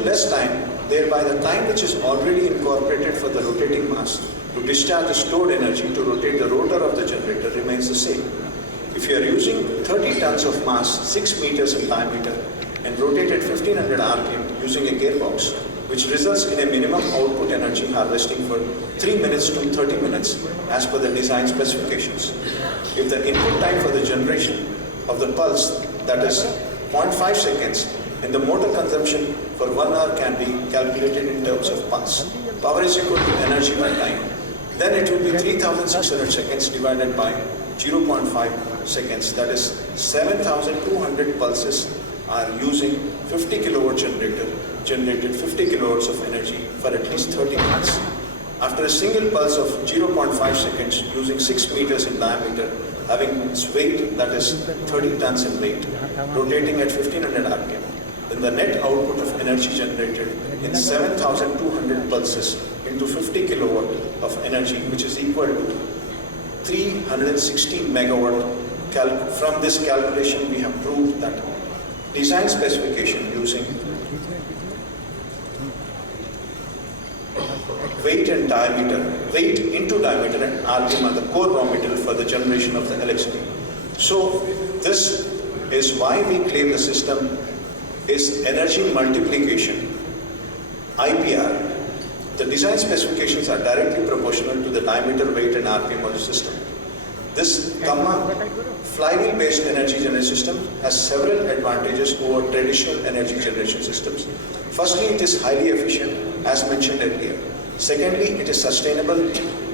consume less time, thereby the time which is already incorporated for the rotating mass to discharge the stored energy to rotate the rotor of the generator remains the same. If you are using 30 tons of mass, 6 meters in diameter, and rotate at 1500 rpm using a gearbox, which results in a minimum output energy harvesting for 3 minutes to 30 minutes as per the design specifications. If the input time for the generation of the pulse, that is 0.5 seconds, and the motor consumption for 1 hour can be calculated in terms of pulse. Power is equal to energy by time. Then it will be 3600 seconds divided by 0.5 seconds, that is 7200 pulses are using 50 kilowatt generator, generated 50 kilowatts of energy for at least 30 minutes. After a single pulse of 0.5 seconds using 6 meters in diameter, having its weight, that is 30 tons in weight, rotating at 1500 rpm, then the net output of energy generated in 7200 pulses into 50 kilowatt of energy, which is equal to 316 megawatt. From this calculation, we have proved that design specification using weight and diameter, weight into diameter and RPM are the core raw material for the generation of the electricity. So this is why we claim the system is energy multiplication, IPR. The design specifications are directly proportional to the diameter, weight and RPM of the system. This gamma flywheel-based energy generation system has several advantages over traditional energy generation systems. Firstly, it is highly efficient, as mentioned earlier. Secondly, it is sustainable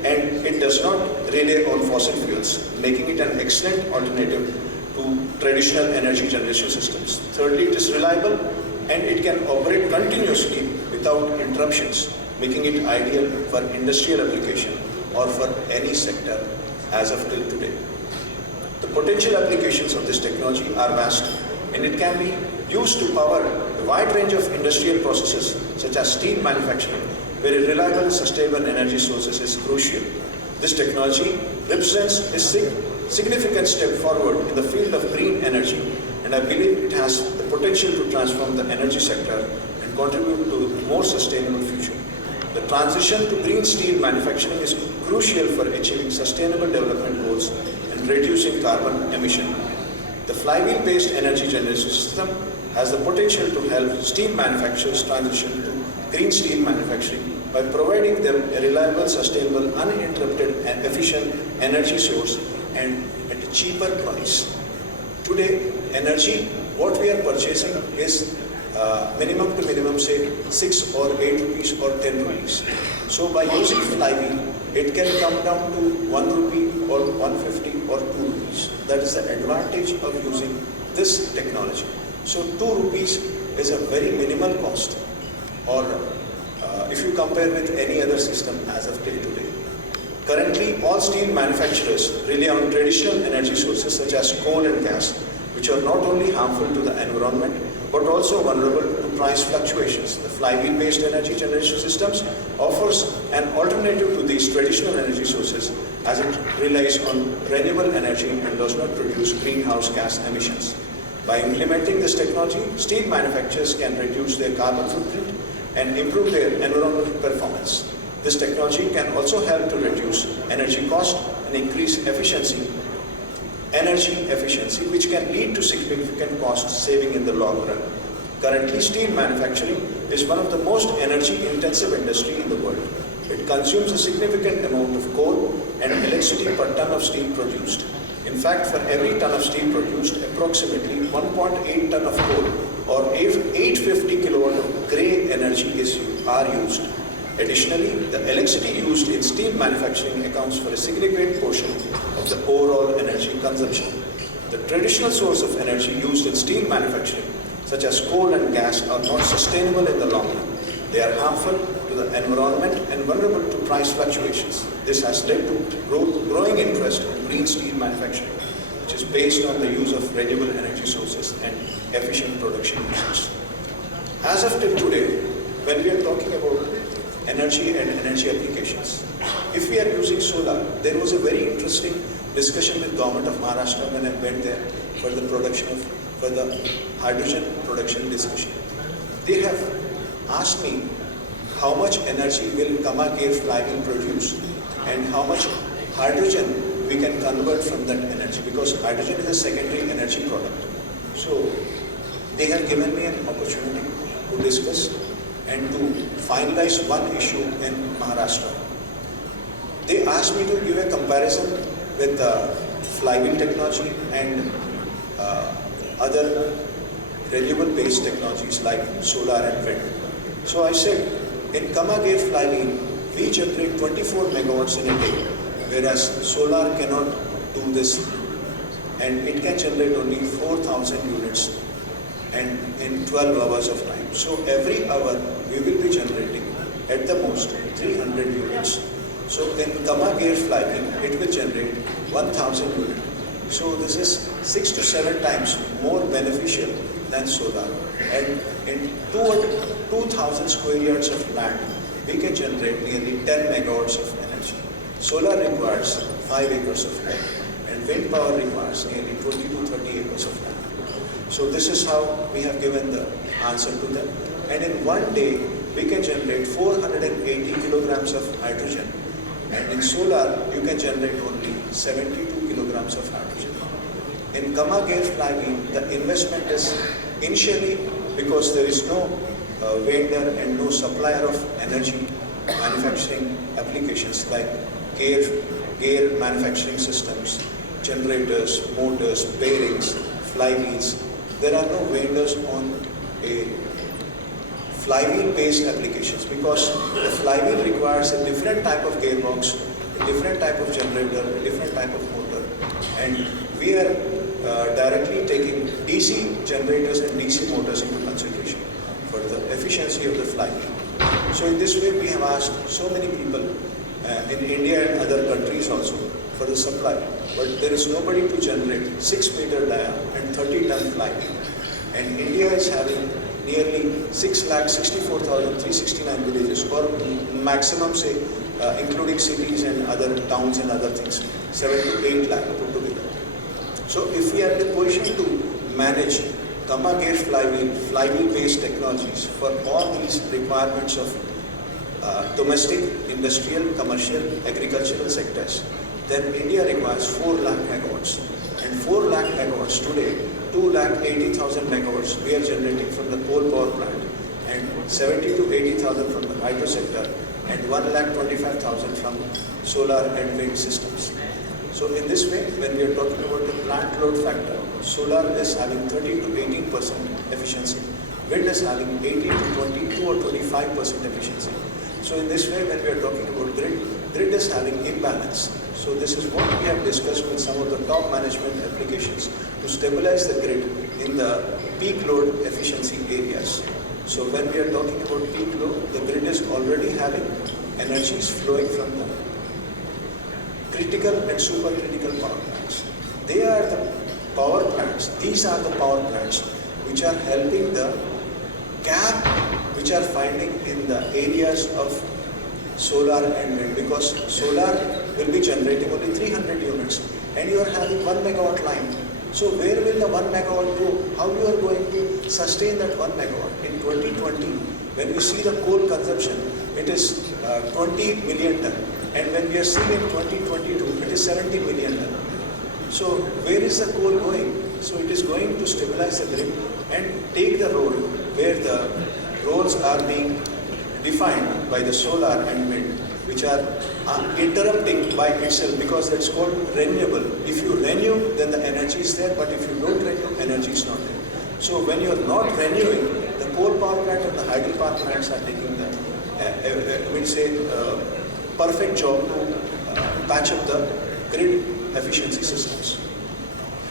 and it does not rely on fossil fuels, making it an excellent alternative to traditional energy generation systems. Thirdly, it is reliable and it can operate continuously without interruptions, making it ideal for industrial application or for any sector as of till today. The potential applications of this technology are vast and it can be used to power a wide range of industrial processes such as steel manufacturing, where a reliable and sustainable energy sources is crucial. This technology represents a significant step forward in the field of green energy, and I believe it has the potential to transform the energy sector and contribute to a more sustainable future. The transition to green steel manufacturing is crucial for achieving sustainable development goals and reducing carbon emission. The flywheel-based energy generation system has the potential to help steel manufacturers transition to green steel manufacturing by providing them a reliable, sustainable, uninterrupted and efficient energy source and at a cheaper price. Today, energy, what we are purchasing is minimum to minimum, say 6 or 8 rupees or 10 rupees. So by using flywheel, it can come down to 1 rupee or 150 or 2 rupees. That is the advantage of using this technology. So 2 rupees is a very minimal cost, or if you compare with any other system as of till today. Currently, all steel manufacturers rely on traditional energy sources such as coal and gas, which are not only harmful to the environment, but also vulnerable to price fluctuations. The flywheel-based energy generation systems offers an alternative to these traditional energy sources, as it relies on renewable energy and does not produce greenhouse gas emissions. By implementing this technology, steel manufacturers can reduce their carbon footprint and improve their environmental performance. This technology can also help to reduce energy cost and increase energy efficiency, which can lead to significant cost saving in the long run. Currently, steel manufacturing is one of the most energy-intensive industry in the world. It consumes a significant amount of coal and electricity per ton of steel produced. In fact, for every ton of steel produced, approximately 1.8 ton of coal or 850 kilowatt of grey energy are used. Additionally, the electricity used in steel manufacturing accounts for a significant portion of the overall energy consumption. The traditional source of energy used in steel manufacturing, such as coal and gas, are not sustainable in the long run. They are harmful to the environment and vulnerable to price fluctuations. This has led to growing interest in green steel manufacturing, which is based on the use of renewable energy sources and efficient production methods. As of till today, when we are talking about energy and energy applications, if we are using solar, there was a very interesting discussion with Government of Maharashtra when I went there for the hydrogen production discussion. They have asked me how much energy will Kamak Air flywheel produce and how much hydrogen we can convert from that energy, because hydrogen is a secondary energy product. So they have given me an opportunity to discuss and to finalize one issue in Maharashtra. They asked me to give a comparison with flywheel technology and other renewable based technologies like solar and wind. So I said, in Kamak Air flywheel, we generate 24 megawatts in a day, whereas solar cannot do this, and it can generate only 4,000 units and in 12 hours of time. So every hour we will be generating at the most 300 units. So in Kamak Air flywheel, it will generate 1,000 units. So this is 6 to 7 times more beneficial than solar. And in 2,000 square yards of land, we can generate nearly 10 megawatts of energy. Solar requires 5 acres of land, and wind power requires nearly 20 to 30 acres of land. So this is how we have given the answer to them. And in one day, we can generate 480 kilograms of hydrogen. And in solar, you can generate only 72 kilograms of hydrogen. In Kamak Air flywheel, the investment is initially, because there is no vendor and no supplier of energy manufacturing applications like gear manufacturing systems, generators, motors, bearings, flywheels. There are no vendors on a flywheel-based applications, because the flywheel requires a different type of gearbox, a different type of generator, a different type of motor, and we are directly taking DC generators and DC motors into consideration for the efficiency of the flywheel. So in this way, we have asked so many people in India and other countries also for the supply, but there is nobody to generate 6 meter dia and 30 ton flywheel. And India is having nearly 6,64,369 villages, or maximum say, including cities and other towns and other things, 7 to 8 lakh put together. So if we are in a position to manage Kamak Air flywheel-based technologies for all these requirements of domestic, industrial, commercial, agricultural sectors, then India requires 4 lakh megawatts. And 4 lakh megawatts today, 2,80,000 megawatts we are generating from the coal power plant, and 70 to 80,000 from the hydro sector, and 1,25,000 from solar and wind systems. So in this way, when we are talking about the plant load factor, solar is having 13 to 18% efficiency, wind is having 18 to 22 or 25% efficiency. So in this way, when we are talking about grid is having imbalance. So this is what we have discussed with some of the top management applications to stabilize the grid in the peak load efficiency areas. So when we are talking about peak load, the grid is already having energies flowing from the critical and supercritical power plants. They are the power plants, these are the power plants which are helping the gap which are finding in the areas of solar and wind, because solar will be generating only 300 units and you are having 1 megawatt line. So where will the 1 megawatt go? How you are going to sustain that 1 megawatt? In 2020, when we see the coal consumption, it is 20 million ton. And when we are seeing in 2022, it is 70 million ton. So where is the coal going? So it is going to stabilize the grid and take the role where the roles are being defined by the solar and wind, which are interrupting by itself, because that's called renewable. If you renew, then the energy is there, but if you don't renew, energy is not there. So when you are not renewing, the coal power plant and the hydro power plants are taking the, perfect job to patch up the grid efficiency systems.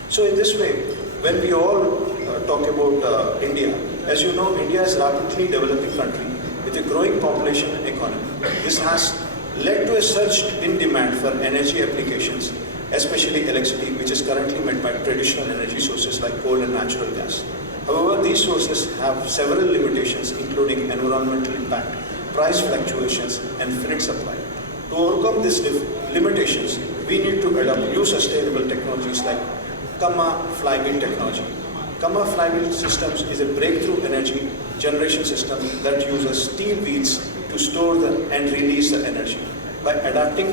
So in this way, when we all talk about India, as you know, India is a rapidly developing country with a growing population and economy. This has led to a surge in demand for energy applications, especially electricity, which is currently met by traditional energy sources like coal and natural gas. However, these sources have several limitations, including environmental impact, price fluctuations, and finite supply. To overcome these limitations, we need to adopt new sustainable technologies like Kamak flywheel technology. Kama flywheel systems is a breakthrough energy generation system that uses steel wheels to store and release the energy. By adapting